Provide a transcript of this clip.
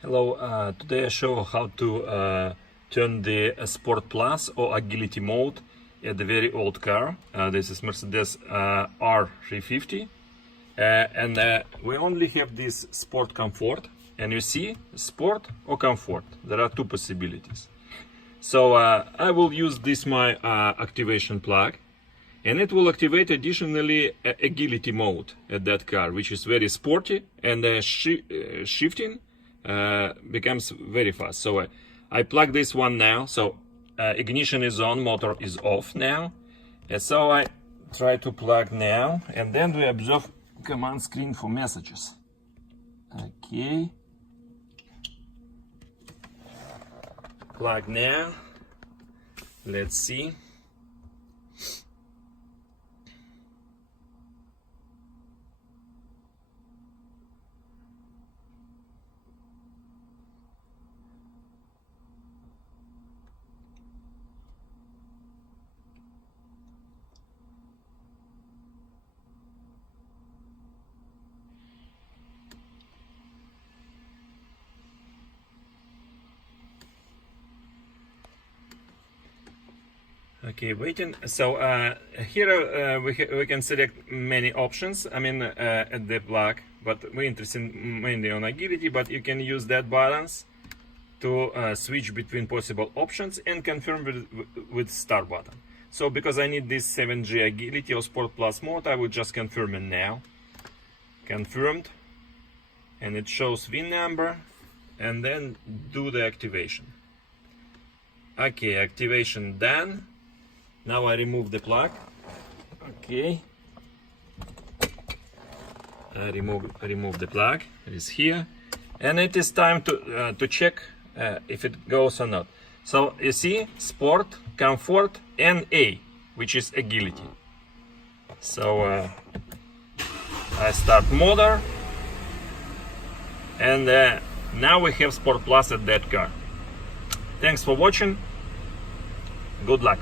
Hello, today I show how to turn the Sport Plus or Agility mode at the very old car. This is Mercedes R350 and we only have this Sport Comfort, and you see Sport or Comfort. There are two possibilities. So I will use this my activation plug, and it will activate additionally Agility mode at that car, which is very sporty, and shifting becomes very fast. So I plug this one now. So ignition is on, motor is off now. And so I try to plug now, and then we observe command screen for messages. Okay. Plug now. Let's see. Okay, waiting. So here we can select many options. I mean at the plug, but we're interested mainly on Agility. But you can use that buttons to switch between possible options and confirm with Start button. So because I need this 7G Agility or Sport Plus mode, I will just confirm it now. Confirmed, and it shows VIN number, and then do the activation. Okay, activation done. Now I remove the plug. Okay. I remove the plug. It is here, and it is time to check if it goes or not. So you see Sport, Comfort, and A, which is Agility. So I start motor, and now we have Sport Plus at that car. Thanks for watching. Good luck.